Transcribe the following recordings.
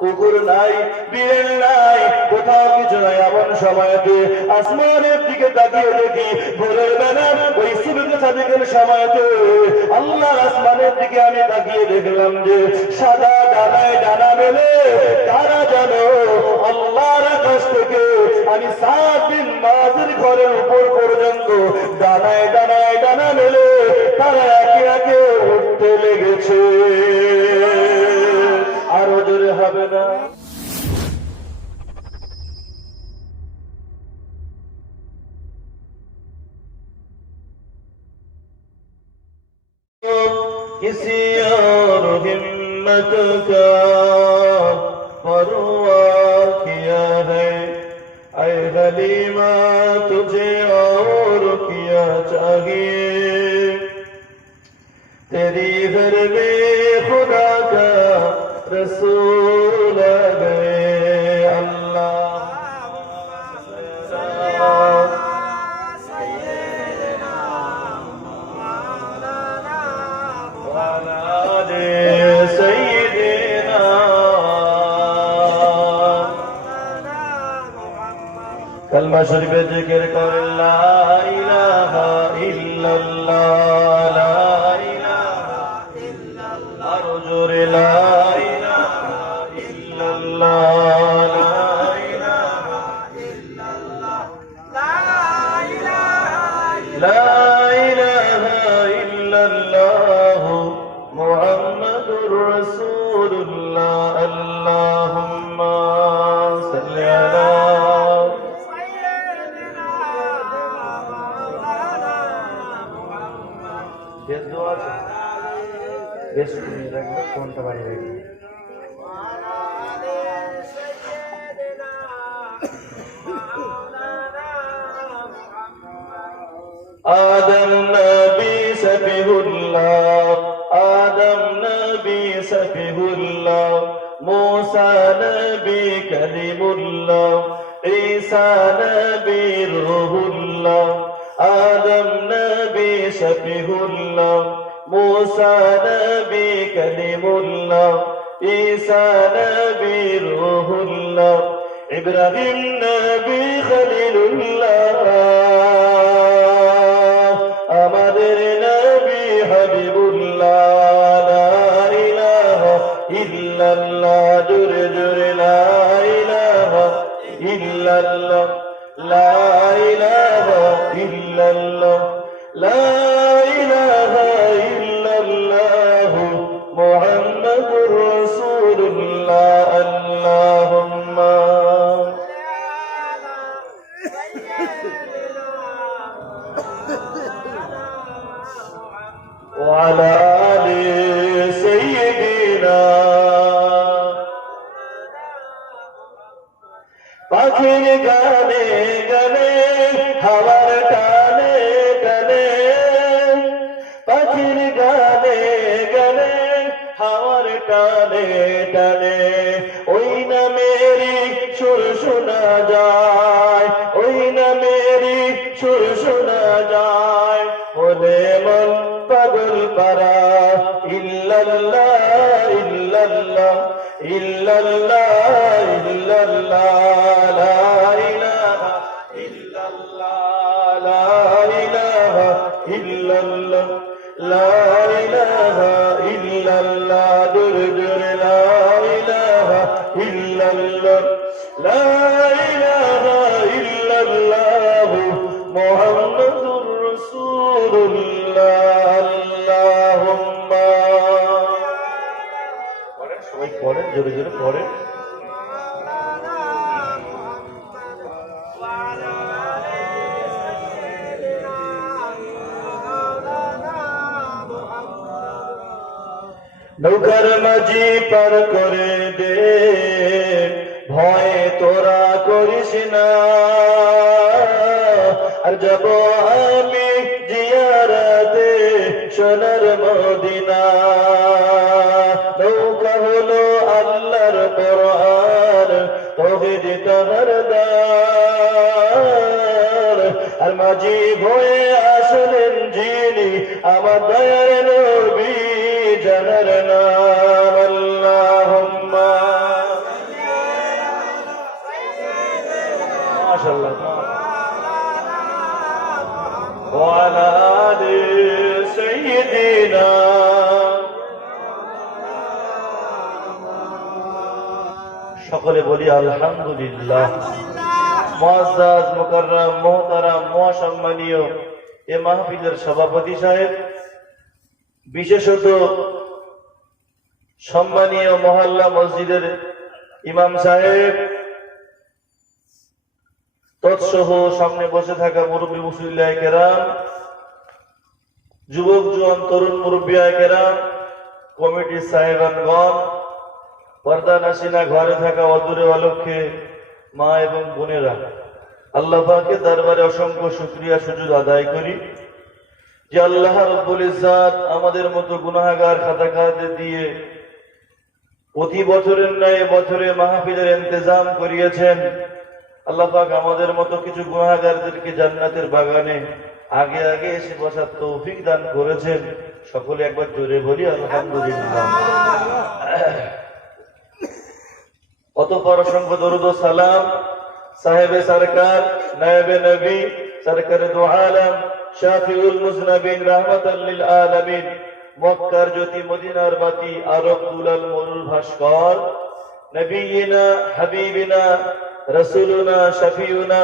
কুকুর নাই, বিড়াল নাই, কোথাও কিছু নাই। এমন সময়তে আসমানের দিকে তাকিয়ে দেখি ভোরের বেলা ওই সুবহে সাদিকের সময়তে আল্লাহর আসমানের দিকে আমি তাকিয়ে দেখলাম যে সাদা ডানায় ডানা মেলে তারা জানো আল্লাহর কাছ থেকে আমি 7 দিন মাঝের ঘরের উপর পর্যন্ত ডানায় ডানায় ডানা মেলে তারা একে একে উঠতে লেগেছে। আরো জোরে হবে না? किसी और हिम्मत का परवाह किया है ऐ हलीमा तुझे और क्या चाहिए तेरी घर में खुदा का रसूल आ गए अल्लाह कलमा शरीफे जिक्र कर ला इलाहा इल्लल्लाह ला इलाहा इल्लल्लाह आरो जोरे ला इलाहा इल्लल्लाह ला इलाहा इल्लल्लाह ला इलाहा इल्लल्लाह मुहम्मदुर रसूलुल्लाह अल्लाहुम्मा सल्ली अला বেশ দোয়া আছে, বেশ তুমি রাখবে কোনটা বাড়িয়ে রাখবে। आदम नबी सफीहुल्लाह आदम नबी सफीहुल्लाह मूसा नबी कलीमुल्लाह ईसा नबी रूहुल्लाह आदम नबी शफीहुल्लाह मूसा नबी कलीमुल्लाह ईसा नबी रूहुल्लाह इब्राहिम नबी खलीलुल्लाह আমাদের নবী হাবিবুল্লাহ লা ইলাহা ইল্লাল্লাহ জোরে জোরে লা ইলাহা ইল্লাল্লাহ লা ইলাহা ইল্লাল্লাহ লা ইলাহা ইল্লাল্লাহ মুহাম্মাদুর রাসূলুল্লাহ আল্লাহুম্মা وعلى آل سيدنا পাখির গানে গানে হাওয়ার টানে টানে পাখির গানে গানে হাওয়ার টানে টানে ওই নামেরই সুর শোনা যায় ওই নামেরই সুর শোনা যায় ওরে মন পাগল পারা ইল্লাল্লাহ ইল্লাল্লাহ ইল্লাল্লাহ ইল্লাল্লাহ লা ইলাহা ইল্লাল্লাহ লা ইলাহা ইল্লাল্লাহ লা ইলাহা ইল্লাল্লাহ দূর দূর লা ইলাহা ইল্লাল্লাহ লা ইলাহা ইল্লাল্লাহ মুহাম্মাদুর রাসূলুল্লাহ আল্লাহুম্মা পড়েন সবাই পড়েন জোরে জোরে পড়েন নৌকার মাঝি পার করে দে ভয়ে তোরা করিস না আর যাব আমি জিয়ারতে সোনার মদিনা নৌকা হলো আল্লাহর কোরআন তৌহিদ তাহার দ্বার আর মাঝি ভয়ে আসলেন যিনি আমার দয়ার নবী জানার নাম আল্লাহুম্মা সকলে বলি আলহামদুলিল্লাহ। মুআজ্জাজ মুকাররম মুহতারাম মহাসম্মানীয় এ মাহফিলের সভাপতি সাহেব, বিশেষত সম্মানীয় মহল্লা মসজিদের ইমাম সাহেব, তৎসহ সামনে বসে থাকা মুরব্বী মুসল্লিয়ায়ে কেরাম, যুবক জওয়ান তরুণ মুরব্বিয়ায়ে কেরাম, কমিটির সাহেবানগণ, পর্দা নাসিনা ঘরে থাকা অদূরে অলক্ষ্যে মা এবং বোনেরা, আল্লাহ পাকের দরবারে অসংখ্য শুকরিয়া সুজুদ আদায় করি যে আল্লাহ রাব্বুল ইজ্জাত আমাদের মতো গুনাহগার খাতাকারদের দিয়ে প্রতি বছরের ন্যায় বছরে মাহফিলের ইন্তজাম করিয়েছেন। আল্লাহ পাক আমাদের মতো কিছু গুনাহগারদেরকে জান্নাতের বাগানে আগে আগে এসে বসার তৌফিক দান করেছেন। সকলে একবার জোরে বলি আলহামদুলিল্লাহ। অতঃপর অসংখ্য দরুদ ও সালাম সাহেবে সরকার, নায়েবে নবী, সরকারে দু আলম, শাফিউল মুজনবিন, রাহমাতাল লিল আলামিন, মক্কার জ্যোতি, মদিনার বাতি, আরব দুলাল মরুল ভাস্কর, নবিয়িনা হাবিবিনা রাসূলুনা শফিউনা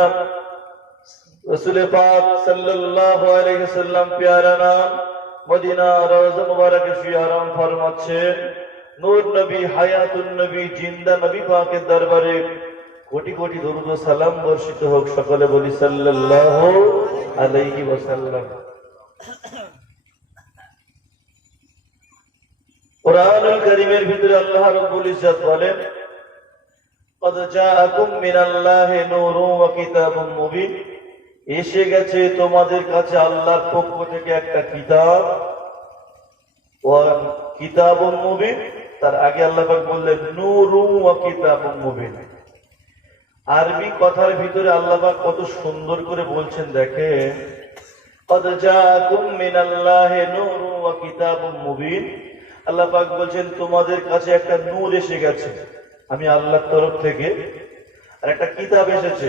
রাসূল পাক সাল্লাল্লাহু আলাইহি ওয়াসাল্লাম প্যারা নাম মদিনা রওজা মুবারকে শুয়ে আরাম ফরমাচ্ছেন। নূর নবী, হায়াতুন নবী, জিন্দা নবী পাকের দরবারে কোটি কোটি দরুদ ও সালাম বর্ষিত হোক। সকলে বলি সাল্লাল্লাহু আলাইহি ওয়াসাল্লাম। কুরআনুল কারীমের ভিতরে আল্লাহ রাব্বুল ইজ্জত বলেন, قد جاءكم من الله نور وكتاب مبين, এসে গেছে তোমাদের কাছে আল্লাহর পক্ষ থেকে একটা কিতাব, ওয়া কিতাবুম মুবিন। তার আগে আল্লাহ পাক বললেন নূরুম ওয়া কিতাবুম মুবিন। আরবি কথার ভিতরে আল্লাহ পাক কত সুন্দর করে বলছেন দেখেন, قد جاءكم من الله نور وكتاب مبين। আল্লাহ পাক বলছেন তোমাদের কাছে একটা নূর এসে গেছে আমি আল্লাহর তরফ থেকে, আর একটা কিতাব এসেছে।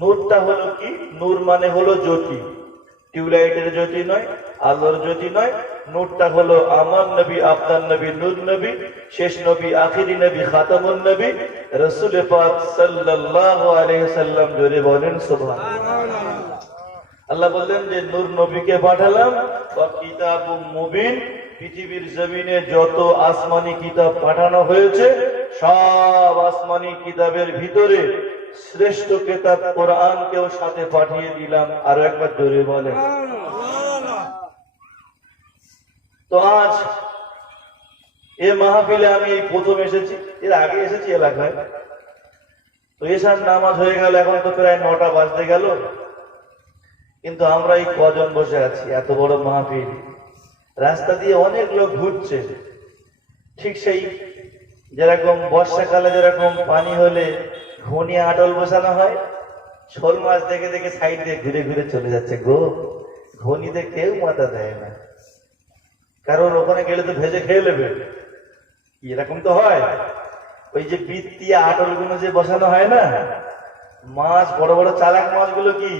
নূরটা হলো কি? নূর মানে হলো জ্যোতি, টিউবলাইটের জ্যোতি নয়, আলোর জ্যোতি নয়। নূরটা হলো আমার নবী, আপনার নবী, নূর নবী, শেষ নবী, আখিরি নবী, খাতামুন নবী, রাসূল পাক সাল্লাল্লাহু আলাইহি ওয়াসাল্লাম। জোরে বলেন সুবহানাল্লাহ। আল্লাহ বললেন যে নূর নবীকে পাঠালাম, ওয়া কিতাবুম মুবিন। পৃথিবীর জমিনে যত আসমানি কিতাব পাঠানো হয়েছে সব আসমানি কিতাবের ভিতরে শ্রেষ্ঠ কিতাব কোরআনকেও সাথে পাঠিয়ে দিলাম। আরো একবার জোরে বলেন। তো আজ এ মাহফিলে আমি এই প্রথম এসেছি, এর আগে এসেছি এলাকায়। তো এসার নামাজ হয়ে গেল, এখন তো প্রায় 9টা বাজতে গেল, কিন্তু আমরা এই কজন বসে আছি। এত বড় মাহফিল, রাস্তা দিয়ে অনেক লোক ঘুরছে। ঠিক সেই যেরকম বর্ষাকালে যেরকম পানি হলে ঘনি আটল বসানো হয়, শোল মাছ দেখে দেখে সাইড দিয়ে ঘুরে ঘুরে চলে যাচ্ছে গো। ঘনিতে কেউ মাথা দেয় না, কারণ ওখানে গেলে তো ভেজে খেয়ে নেবে। এরকম তো হয়। ওই যে বৃত্তি আটল গুলো যে বসানো হয় না, মাছ বড় বড় চালাক মাছগুলো, কি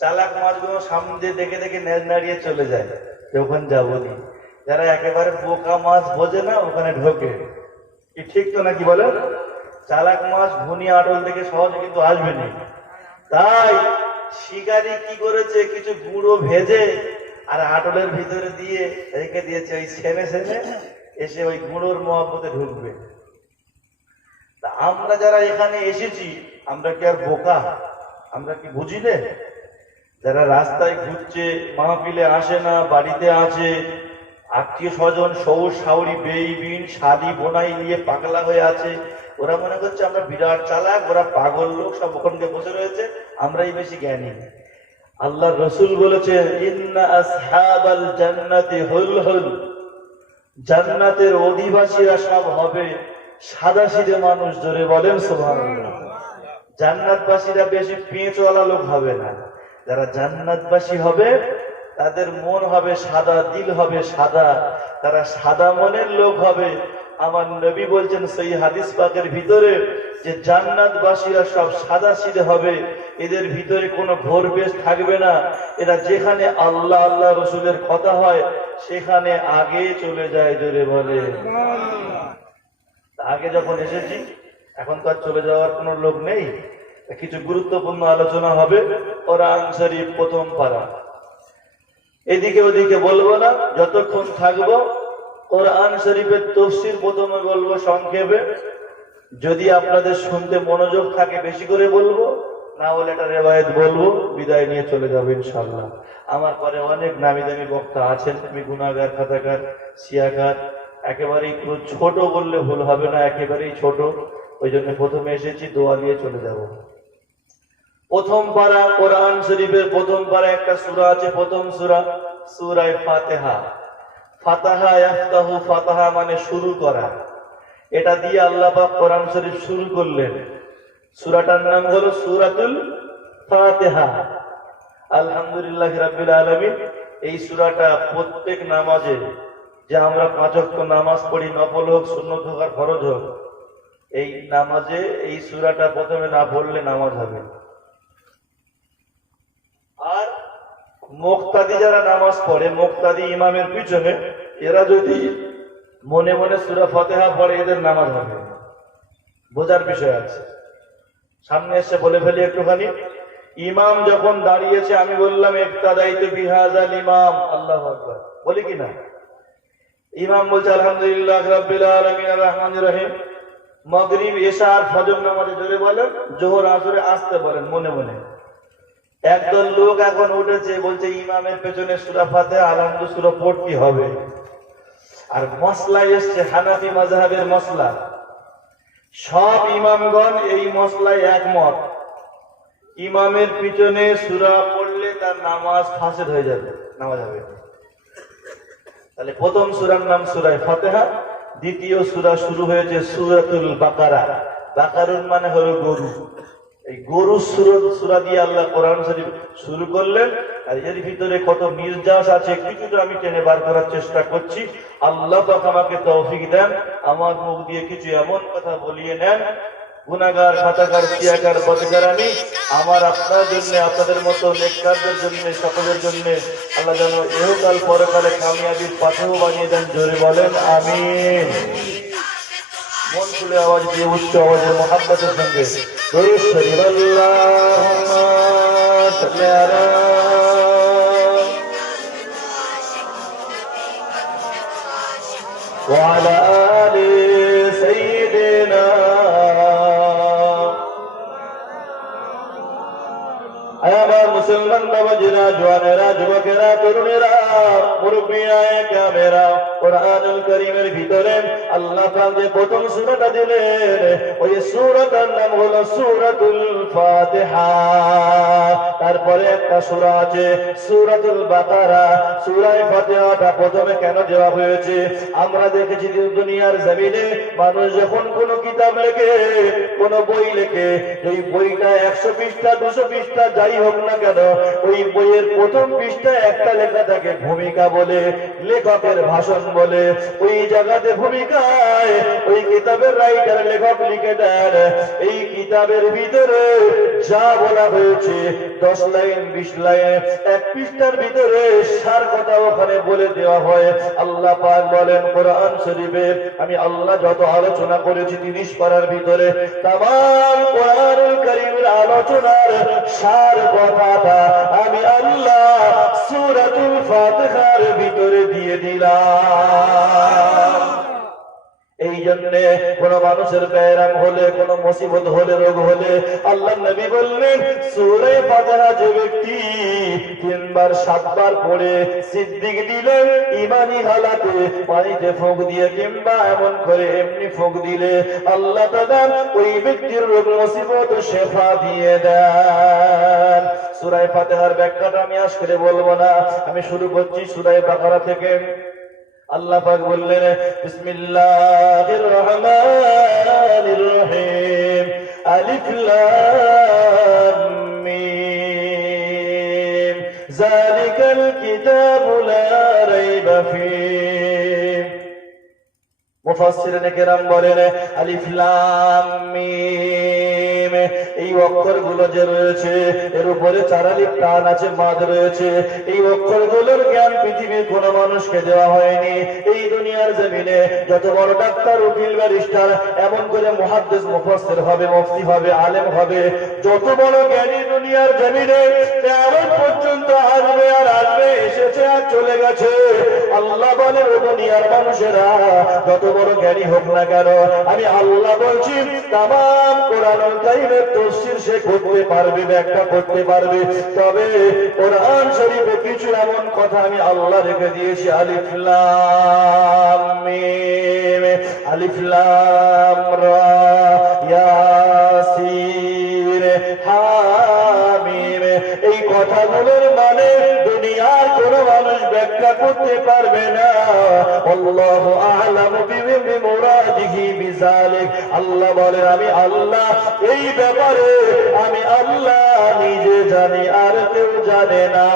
চালাক মাছগুলো সামনে দিয়ে দেখে দেখে নাড়িয়ে চলে যায়, ওখানে যাবনি। যারা একেবারে বোকা মাছ বোঝে না ওখানে ঢোকে। কি ঠিক তো নাকি বলেন? চালাক মাছ ঘুনি আটল থেকে সহজে কিন্তু আসবে না। তাই শিকারি কি করেছে, কিছু গুঁড়ো ভেজে আর আটলের ভিতরে দিয়ে রেখে দিয়েছে। ওই সেনে সেনে এসে ওই গুঁড়োর মহব্বতে ঢুকবে। তা আমরা যারা এখানে এসেছি, আমরা কি আর বোকা? আমরা কি বুঝি না? যারা রাস্তায় ঘুরছে, মাহফিলে আসে না, বাড়িতে আছে, আত্মীয় স্বজন সৌর সাউরি বেইবিন শাদি বোনাই নিয়ে পাগলা হয়ে আছে, ওরা মনে করছে আমরা বিরাট চালাক, ওরা পাগল লোক, সব ওখানে বসে রয়েছে, আমরাই বেশি জ্ঞানী। আল্লাহর রাসূল বলেছেন, ইন্না আসহাবাল জান্নাতি হুলহুল, জান্নাতের অধিবাসীরা সব হবে সাদাসিধে মানুষ। জোরে বলেন সুবহানাল্লাহ। জান্নাতবাসীরা বেশি পেঁচওয়ালা লোক হবে না। যারা জান্নাতবাসী হবে তাদের মন হবে সাদা, দিল হবে সাদা, তারা সাদা মনের লোক হবে। আমার নবী বলছেন সেই হাদিস পাকের ভিতরে যে জান্নাতবাসীরা সব সাদা সিধে হবে, এদের ভিতরে কোনো ঘোর বেশ থাকবে না। এরা যেখানে আল্লাহ আল্লাহ রসুলের কথা হয় সেখানে আগে চলে যায়। জোরে বলে। আগে যখন এসেছি এখন তো আর চলে যাওয়ার কোনো লোক নেই, কিছু গুরুত্বপূর্ণ আলোচনা হবে। কোরআন শরীফ প্রথম পারা, এদিকে ওদিকে বলবো না, যতক্ষণ থাকবো কোরআন শরীফের তাফসীর প্রথমে বলবো সংক্ষেপে। যদি আপনাদের শুনতে মনোযোগ থাকে বেশি করে বলবো, না হলে একটা রেওয়ায়েত বলবো, বিদায় নিয়ে চলে যাবো ইনশাআল্লাহ। আমার পরে অনেক নামি দামি বক্তা আছেন, আমি গুনাহগার, খাতাকার, সিয়াকার, একেবারেই পুরো ছোট বললে ভুল হবে না, একেবারেই ছোট। ওই জন্য প্রথমে এসেছি, দোয়া দিয়ে চলে যাব। প্রথম পারা কোরআন শরীফের প্রথম পারা একটা সূরা আছে, প্রথম সূরা সূরা ফাতিহা। ফাতাহা ইয়াফতাহু, ফাতাহা মানে শুরু করা। এটা দিয়ে আল্লাহ পাক কোরআন শরীফ শুরু করলেন। সূরাটার নাম হলো সূরাতুল ফাতিহা। আলহামদুলিল্লাহি রাব্বিল আলামিন। এই সূরাটা প্রত্যেক নামাজে, যে আমরা 5 ওয়াক্ত নামাজ পড়ি, নফল হোক, সুন্নত হোক আর ফরজ হোক, এই নামাজে এই সূরাটা প্রথমে না পড়লে নামাজ হবে। আর মুক্তাদি যারা নামাজ পড়ে, মুক্তাদি ইমামের পিছনে, এরা যদি মনে মনে সূরা ফাতিহা পড়ে, এদের নামাজ হবে। বোঝার বিষয় আছে। সামনে এসে বলে ফেলি একটুখানি। ইমাম যখন দাঁড়িয়েছে, আমি বললাম ইক্তাদাইতু বিহাযাল ইমাম, আল্লাহু আকবার, বলি কি না? ইমাম বলছে আলহামদুলিল্লাহ রাব্বিল আলামিন আর রহমানির রহিম। মাগরিব, ইশা আর ফজর নামাজে জোরে বলেন, জোহর আসরে আস্তে বলেন মনে মনে। একদল লোক এখন উঠেছে, বলছে ইমামের পেছনে সূরা ফাতিহা আলহামদু সূরা পড়তে হবে। আর মসলা এসছে হানাফি মাযহাবের মসলা। সব ইমামগণ এই মসলায় একমত, ইমামের পিছনে সূরা পড়লে তার নামাজ ফাসেদ হয়ে যাবে, নামাজ হবে। তাহলে প্রথম সূরার নাম সূরা ফাতিহা, দ্বিতীয় সূরা শুরু হয়েছে সূরাতুল বাকারা। বাকারুন মানে হলো গরু। এই গরু সূরা দিয়ে আল্লাহ কোরআন শরীফ শুরু করলেন। আর এর ভিতরে কত নির্যাস আছে, কিছুটা আমি টেনে বার করার চেষ্টা করছি। আল্লাহ পাক আমাকে তৌফিক দেন, আমার মুখ দিয়ে কিছু এমন কথা বলিয়ে নেন, গুনাহগার, খাতাকার, সিয়াকার, বদকার আমি, আমার আপনার জন্য, আপনাদের মতো নেককারদের জন্য, সকলের জন্য আল্লাহ যেন ইহকাল পরকালে কামিয়াবির পাথেও বানিয়ে দেন। জোরে বলেন আমিন। মন খুলে আওয়াজ দিয়ে, উচ্চ আওয়াজে, মুহাব্বতের সঙ্গে দরুদ শরীফ। আল্লাহুম্মা সাল্লি আলা ওয়া আলা আলি সাইয়্যিদিনা। আমার মুসলমান বাবাজিরা, জওয়ানেরা, যুবকেরা, তরুণেরা, মুরব্বিরা, ক্যামেরা, কোরআনুল কারীমের ভিতরে আল্লাহ পাক যে প্রথম সূরাটা দিলেন, ওই সূরাটার নাম হলো সূরাতুল ফাতিহা। তারপরে একটা সূরা আছে সূরাতুল বাকারা। সূরা ফাতিহাটা প্রথমে কেন দেওয়া হয়েছে? আমরা দেখেছি দুনিয়ার জমিনে মানুষ যখন কোনো কিতাব লেখে, কোনো বই লেখে, ওই বইটা 100 পৃষ্ঠা 200 পৃষ্ঠা যাই হোক না কেন, ওই বইয়ের প্রথম পৃষ্ঠায় একটা লেখা থাকে ভূমিকা বলে, লেখকের ভাষণ বলে। ওই জায়গাতে ভূমিকায় ওই কিতাবের রাইটার, লেখক লিখে দেন এই কিতাবের ভিতরে যা বলা হয়েছে 10 লাইন 20 লাইন, 1 পৃষ্ঠার ভিতরে সার কথা ওখানে বলে দেওয়া হয়। আল্লাহ পাক বলেন কোরআন শরীফে, আমি আল্লাহ যত আলোচনা করেছি 30 পারার ভিতরে, তামাম কোরআনুল কারীমের আলোচনার সার কথাটা আমি আল্লাহ সূরাতুল ফাতিহার ভিতরে দিয়ে দিলাম। এই জন্য কোন মানুষের ব্যারাম হলে, কোন মুসিবত হলে, রোগ হলে, আল্লাহ নবী বললেন সূরা ফাতিহা যে ব্যক্তি 3 বার 7 বার পড়ে সিদ্দিক দিলেন ঈমানি হালাতে, পানিতে ফুঁক দিয়ে কিংবা এমন করে এমনি ফুঁক দিলে আল্লাহ তাআলা ওই ব্যক্তির রোগ মুসিবত শেফা দিয়ে দেন। সূরা ফাতিহার ব্যাখ্যাটা আমি আজকে বলবো না, আমি শুরু করছি সূরা বাকারা থেকে। আল্লাহ পাক বললেন বিসমিল্লাহির রহমানির রহিম, আলিফ লাম মিম, যালিকাল কিতাবু লা রাইবা ফীহ। মুফাসসিরিনে কেরাম বলেন আলিফ লাম মিম, এই অক্ষরগুলো যে রয়েছে এর উপরে 4 আলিফ টান আছে, মাদ রয়েছে। এই অক্ষরগুলোর জ্ঞান পৃথিবীর কোনো মানুষকে দেওয়া হয়নি। এই দুনিয়ার জমিনে যত বড় ডাক্তার, উকিল, ব্যারিস্টার, এমন করে মুহাদ্দিস, মুফাসসির হবে, মুফতি হবে, আলেম হবে, যত বড় জ্ঞানী দুনিয়ার জমিনে কিয়ামত পর্যন্ত আসবে আর আসবে, এসেছে আর চলে গেছে। আল্লাহ বলে, ও দুনিয়ার মানুষেরা যত বড় জ্ঞানী হোক না কেন, আমি আল্লাহ বলছি তামাম কোরআনুল কারীমের তাফসীর সে করতে পারবে, ব্যাখ্যা করতে পারবে। তবে কোরআন শরীফে কিছু এমন কথা আমি আল্লাহ রেখে দিয়েছি, আলিফ লাম মিম, আলিফ লাম রা, ইয়াসিন, হামিম। এই কথাগুলোর মানে দুনিয়ার কোন মানুষ ব্যাখ্যা করতে পারবে না। আল্লাহু আ'লামু বিমুরাদিহি বিযালিক। আল্লাহ বলেন, আমি আল্লাহ এই ব্যাপারে আমি আল্লাহ নিজে জানি, আর কেউ জানে না।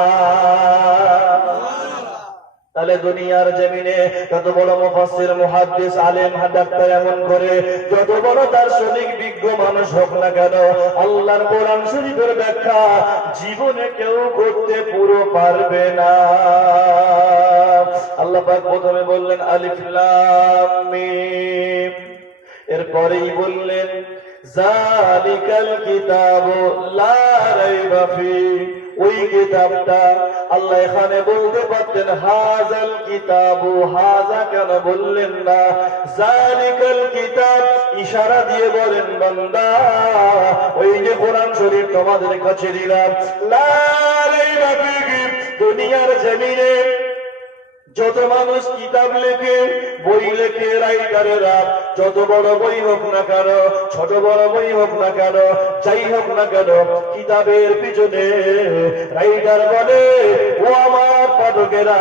তাহলে দুনিয়ার জমিনে যত বড় মুফাসসির, মুহাদ্দিস, আলেম, ডাক্তার, এমন করে যত বড় দার্শনিক, বিজ্ঞ মানুষ হোক না কেন, আল্লাহর কোরআন শরীফের ব্যাখ্যা জীবনে কেউ করতে পুরো পারবে না। আল্লাহ পাক প্রথমে বললেন আলিফ লাম মিম, এরপরেই বললেন যালিকাল কিতাবু লা রাইবা ফীহি। ওই কিতাবটা, আল্লাহ এখানে বলতে পারতেন হাযাল কিতাবু, হাযা কেন বললেন না? যালিকাল কিতাব ইশারা দিয়ে বলেন, বান্দা ওই যে কোরআন শরীফ তোমাদের কাছে দিলাম, লা রাইবা ফীহি। দুনিয়ার জমিনে যত মানুষ কিতাব লেখে, বই লেখে, রাইটারেরা, যত বড় বই হোক না কেন, ছোট বড় বই হোক না কেন, যাই হোক না কেন, কিতাবের পিছনে রাইটার বলে, ও আমার পাঠকেরা,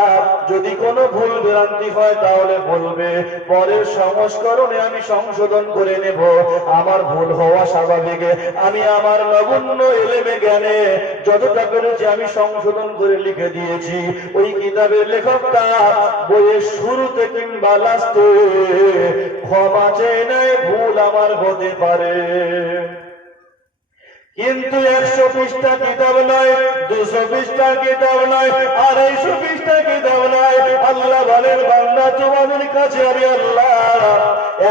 যদি কোনো ভুল ভ্রান্তি হয় তাহলে বলবে, পরের সংস্করণে আমি সংশোধন করে নেব। আমার ভুল হওয়া স্বাভাবিক, আমি আমার নগণ্য এলেমে জ্ঞানে যতটা পেরেছি আমি সংশোধন করে লিখে দিয়েছি। ওই কিতাবের লেখকটা বইয়ের শুরুতে কিংবা লাস্টে ক্ষমা চেয়ে নেয়, ভুল আমার হতে পারে। কিন্তু 100 পৃষ্ঠা কিতাব নয়, 200 পৃষ্ঠা কিতাব নয়, 250 পৃষ্ঠা কিতাব নয়। আল্লাহ বলেন, বান্দা তোমাদের কাছে আমি আল্লাহ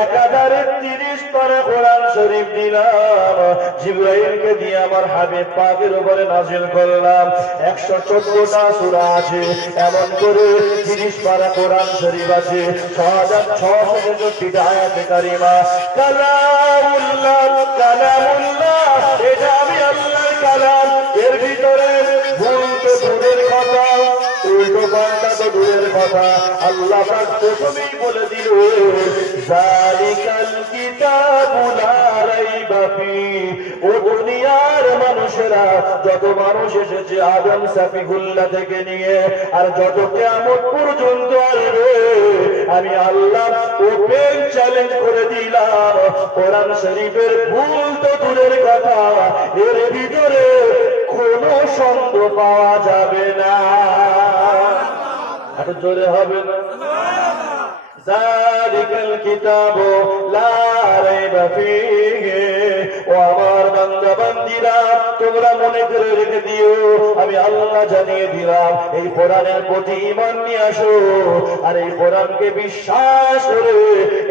1030 পারা কোরআন শরীফ দিলাম। জিবরাইলকে দিয়ে আমার হাবিব পাকের উপরে নাযিল করলাম। 114টা সূরা আছে, এমন করে 30 পারা কোরআন শরীফ আছে, 6663টা আয়াতে কারিমা। কালামুল্লাহ, কালামুল্লাহ, এটা আমি আল্লাহর কালাম। এর ভিতরে ভুল তো দূরের কথা, উল্টো পাল্টা তো দূরের কথা। আল্লাহ পাক প্রথমেই বলে দিল, যালিকাল কিতাবু লা রাইবা ফীহি। ও দুনিয়ার মানুষেরা, যত মানুষ এসেছে আদম সাফিহুল্লাহ থেকে নিয়ে আর যত কিয়ামত পর্যন্ত আসবে, আমি আল্লাহ ওপেন চ্যালেঞ্জ করে দিলাম, কোরআন শরীফের ভুল তো দূরের কথা, এর ভিতরে কোনো সন্দেহ পাওয়া যাবে না। এত জোরে হবে না? যালিকাল কিতাবু লা রাইবা ফীহি। ও আমার বান্দা বান্দীরা, তোমরা মনে করে রেখে দিও, আমি আল্লাহ জানিয়ে দিলাম, এই কোরআনের প্রতি ঈমান নিয়ে আসো, আর এই কোরআনকে বিশ্বাস করে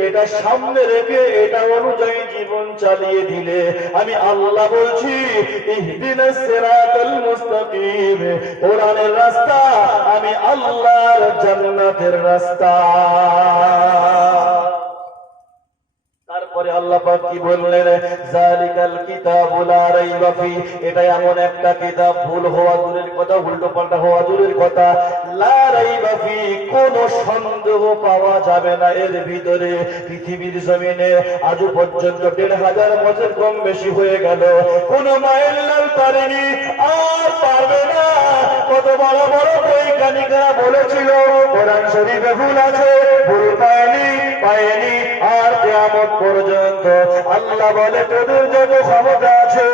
এটা সামনে রেখে এটা অনুযায়ী জীবন চালিয়ে দিলে আমি আল্লাহ বলছি, ইহদিনাস সিরাতাল মুস্তাকিম। কোরআনের রাস্তা আমি আল্লাহর জান্নাতের রাস্তা। তারপরে আল্লাহ পাক কি বললেন? যালিকাল কিতাবু লা রাইবা ফীহি। এটা এমন একটা কিতাব, ভুল হওয়া দূরের কথা, উল্টো পাল্টা হওয়া দূরের কথা, লা রাইবা ফীহি, কোনো সন্দেহ পাওয়া যাবে না এর ভিতরে। পৃথিবীর জমিনে আজ পর্যন্ত 1500 বছর কম বেশি হয়ে গেল, কোন মায়ের লাল পারেনি, আর পারবে না। কত বড় বড় বৈজ্ঞানিকরা বলেছিল কোরআন শরীফে ভুল আছে, ভুল পায়নি, আর কিয়ামত পর্যন্ত। আল্লাহ বলে, তোদের যত ক্ষমতা আছে,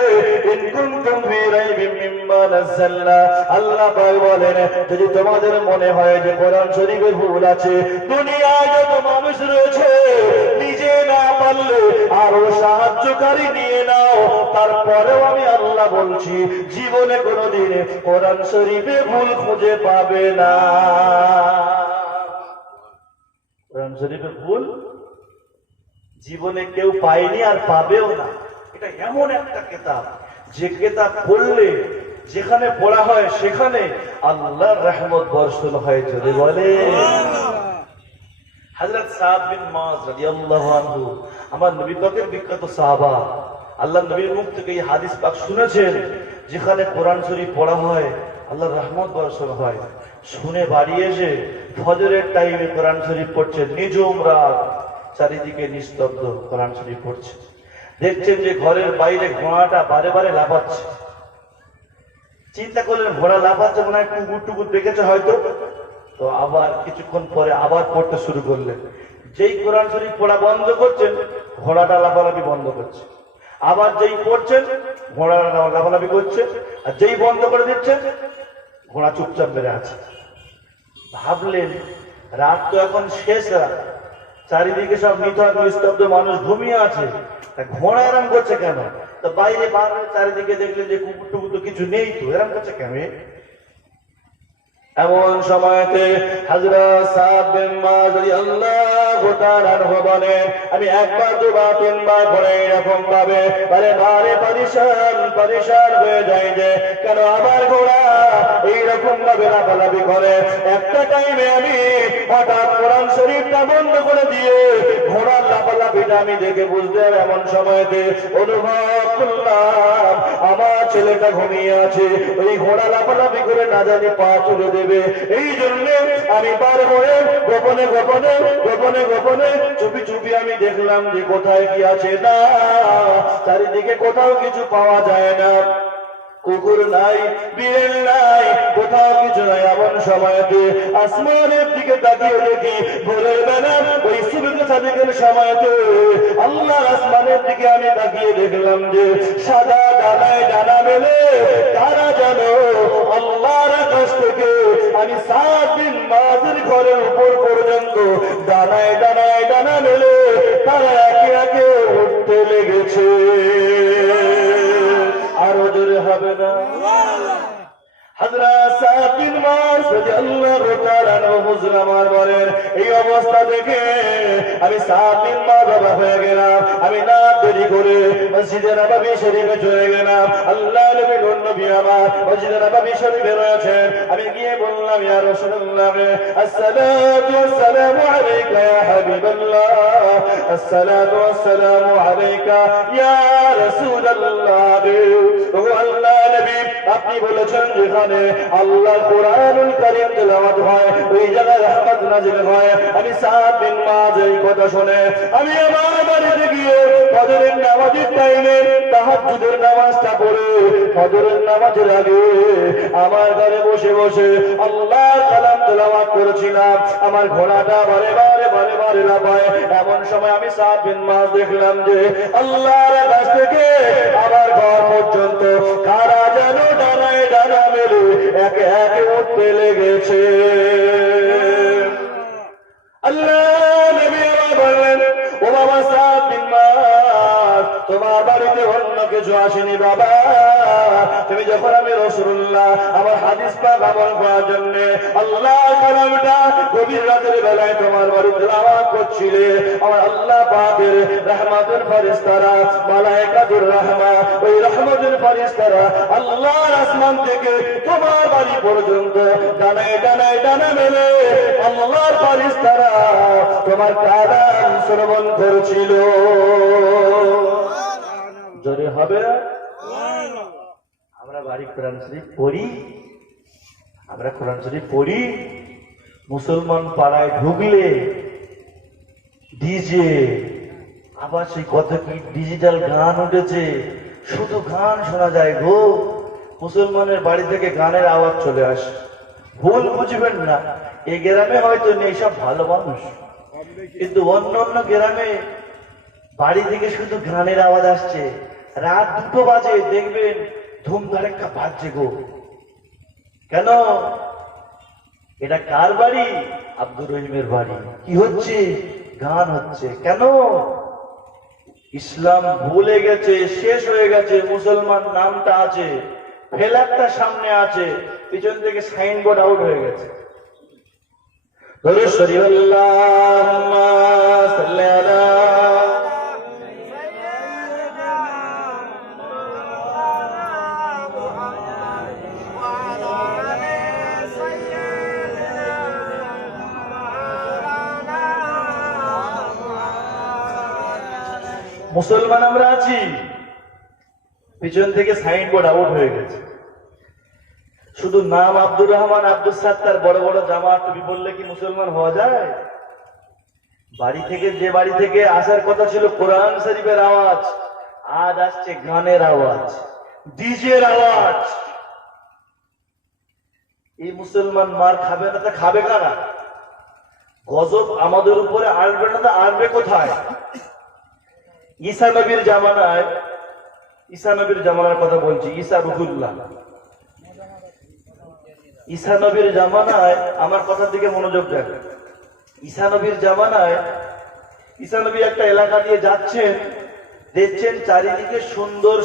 ইন কুনতুম ফী রাইবিম মিম্মা নাযালনা। আল্লাহ পাক বলেন, যদি তোমাদের মনে হয় যে কোরআন শরীফে ভুল আছে, দুনিয়ায় যত মানুষ রয়েছে নিজে না পারলে আরো সাহায্যকারী নিয়ে নাও। তারপরেও আমি আল্লাহ বলছি, জীবনে কোনোদিন কোরআন শরীফে ভুল খুঁজে পাবে না। কোরআন শরীফে ভুল জীবনে কেউ পায়নি আর পাবেও না। এটা এমন একটা কিতাব, যে কিতাব পড়লে যেখানে পড়া হয় সেখানে আল্লাহর রহমত বর্ষণ হয়। যদি বলে হযরত সাদ বিন মুআয রাদিয়াল্লাহু আনহু, আমার নবী পাকের বিখ্যাত সাহাবা, আল্লাহ নবীর মুখ থেকে এই হাদিস পাক শুনেছেন, যেখানে কোরআন শরীফ পড়া হয় আল্লাহর রহমত বর্ষণ হয়। শুনে বাড়ি এসে ফজরের টাইমে কোরআন শরীফ পড়ছেন, নিজুম রাত, চারিদিকে নিস্তব্ধ, কোরআন শরীফ পড়ছে। দেখছেন যে ঘরের বাইরে ঘোড়াটা বারে বারে লাফাচ্ছে। চিন্তা করলেন ঘোড়া লাফাচ্ছে, মনে হয় কুকুর টুকুর দেখেছে হয়তো। তো আবার কিছুক্ষণ পরে আবার পড়তে শুরু করলেন। যেই কোরআন শরীফ পড়া বন্ধ করছেন, ঘোড়াটা লাফালাফি বন্ধ করছে। আবার যেই পড়ছেন, ঘোড়াটা লাফালাফি করছে। আর যেই বন্ধ করে দিচ্ছেন, ঘোড়া চুপচাপ বেড়ে আছে। ভাবলেন রাত তো এখন শেষ রাত, চারিদিকে সব নিস্তব্ধ, মানুষ ঘুমিয়ে আছে, ঘোড়া এরম করছে কেন? তো বাইরে চারিদিকে দেখলেন যে কুকুর টুকুর তো কিছু নেই, তো এরম করছে কেন? এমন সময়তে হযরত সাদ বিন মুআয রাদিয়াল্লাহু তাআলা আনহু বলেন, আমি একবার দুবার তিনবার পড়ে এরকম ভাবে বারে পরিশান হয়ে যায় যে কেন আমার ঘোড়া এইরকম ভাবে লাফালাফি করে। একটা টাইমে আমি হঠাৎ কোরআন শরীফটা বন্ধ করে দিয়ে ঘোড়ার লাফালাফিটা আমি দেখে বুঝতে, এমন সময়তে অনুভব করলাম আমার ছেলেটা ঘুমিয়ে আছে, ওই ঘোড়া লাফালাফি করে না জানি পা তুলে দেবে। এই জন্য আমি বার হয়ে গোপনে চুপি আমি দেখলাম যে কোথায় কি আছে। না, চারিদিকে কোথাও কিছু পাওয়া যায় না, কুকুর নাই, বিড়াল নাই, কোথাও কিছু নাই। এমন সময়তে আসমানের দিকে তাকিয়ে দেখি ভোরের বেলা ওই সুবহে সাদিকের সময়তে আল্লাহর আসমানের দিকে আমি তাকিয়ে দেখলাম যে সাদা ডানায় ডানা মেলে তারা যেন আল্লাহর আকাশ থেকে আমি সাদ বিন মুআযের ঘরের উপর পর্যন্ত ডানায় ডানা মেলে তারা একে একে উঠতে লেগেছে। আরো জোরে হবে না? হযরত সাদ বিন মুআয রাদিয়াল্লাহু তাআলা আনহু হুজুর আমার বলেন, এই অবস্থা দেখে আমি সাদ বিন মুআয বাবা হয়ে গেলাম। আমি না দেরি করে মসজিদে নববী শরীফে চলে গেলাম। আল্লাহর নবী আমার মসজিদে নববী শরীফে রয়েছেন। আমি গিয়ে বললাম, ইয়া রাসূলুল্লাহ, আসসালাতু ওয়াসসালামু আলাইকা ইয়া হাবিবাল্লাহ, আসসালাতু ওয়াসসালামু আলাইকা ইয়া রাসূলুল্লাহ। ও আল্লাহর নবী, আপনি বলেছেন যেখানে আল্লাহর কোরআনুল কারীম তেলাওয়াত হয় ওই জায়গায় রহমত নাযিল হয়। আমি সাদ বিন মুআয এই কথা শুনে আমি আমার বাড়িতে গিয়ে ফজরের নামাজের টাইমে তাহাজ্জুদের নামাজটা পড়ে ফজরের নামাজের আগে আমার ঘরে বসে আল্লাহর কালাম তেলাওয়াত করেছিলাম। আমার ঘোড়াটা বারে বারে লাফায়। এমন সময় আমি সাদ বিন মুআয দেখলাম যে আল্লাহর কাছ থেকে আমার ঘর পর্যন্ত কারা যেন ডানায় ডানা মেলে একে একে উঠতে লেগেছে। আল্লাহ নবী আমার বললেন, ও বাবা সাদ বিন মুআয, তোমার বাড়িতে অন্য কিছু আসেনি বাবা। তুমি যখন আমি রাসূলুল্লাহ আমার হাদিস পাক আমল করার জন্য আল্লাহর কালামটা গভীর রাতের বেলায় তোমার বাড়িতে তেলাওয়াত করছিলে, আমার আল্লাহ পাকের রহমতের ফেরেশতারা মালায়েকাতুর রাহমা ওই রহমতের ফেরেশতারা আল্লাহর আসমান থেকে তোমার বাড়ি পর্যন্ত ডানায় ডানা মেলে আল্লাহর ফেরেশতারা তোমার কালাম শ্রবণ করছিল। জোরে হবে? আমরা বাড়ি কোরআন শরীফ পড়ি, মুসলমান পাড়ায় ঢুকলে ডিজে, আবার সেই কত কি ডিজিটাল গান উঠেছে, শুধু গান শোনা যায় গো। মুসলমানের বাড়ি থেকে গানের আওয়াজ চলে আসে। ভুল বুঝবেন না, এই গ্রামে হয়তো নেই সব ভালো মানুষ, কিন্তু অন্য গ্রামে বাড়ি থেকে শুধু গানের আওয়াজ আসছে। রাত 2টো বাজে, দেখবেন ধুমধারাক্কা বাজছে গো। কেন? এটা কার বাড়ি? আব্দুর রহিমের বাড়ি। কি হচ্ছে? গান হচ্ছে। কেন? ইসলাম ভুলে গেছে, শেষ হয়ে গেছে, মুসলমান নামটা আছে, ফেলারটা সামনে আছে, পিছন থেকে সাইনবোর্ড আউট হয়ে গেছে। দরুদ শরীফ আল্লাহুম্মা সাল্লি আলা মুসলমান আমরা আছি, পিছন থেকে সাইনবোর্ড আউট হয়ে গেছে। শুধু নাম আব্দুর রহমান, আব্দুল সাত্তার, বড় বড় জামা টুপি বললে কি মুসলমান হওয়া যায়? বাড়ি থেকে, যে বাড়ি থেকে আসার কথা ছিল কোরআন শরীফের আওয়াজ, আজ আসছে গানের আওয়াজ, ডিজের আওয়াজ। এই মুসলমান মার খাবে না, তা খাবে কারা? গজব আমাদের উপরে আসবে না, তা আসবে কোথায়? ঈসা নবীর জামানায়, ঈসা নবীর জামানার কথা বলছি, ঈসা রুহুল্লাহ, ঈসা নবীর জামানায়, আমার কথার দিকে মনোযোগ দেন। ঈসা নবীর জামানায় ঈসা নবী একটা এলাকা দিয়ে যাচ্ছেন, দেখছেন চারিদিকে সুন্দর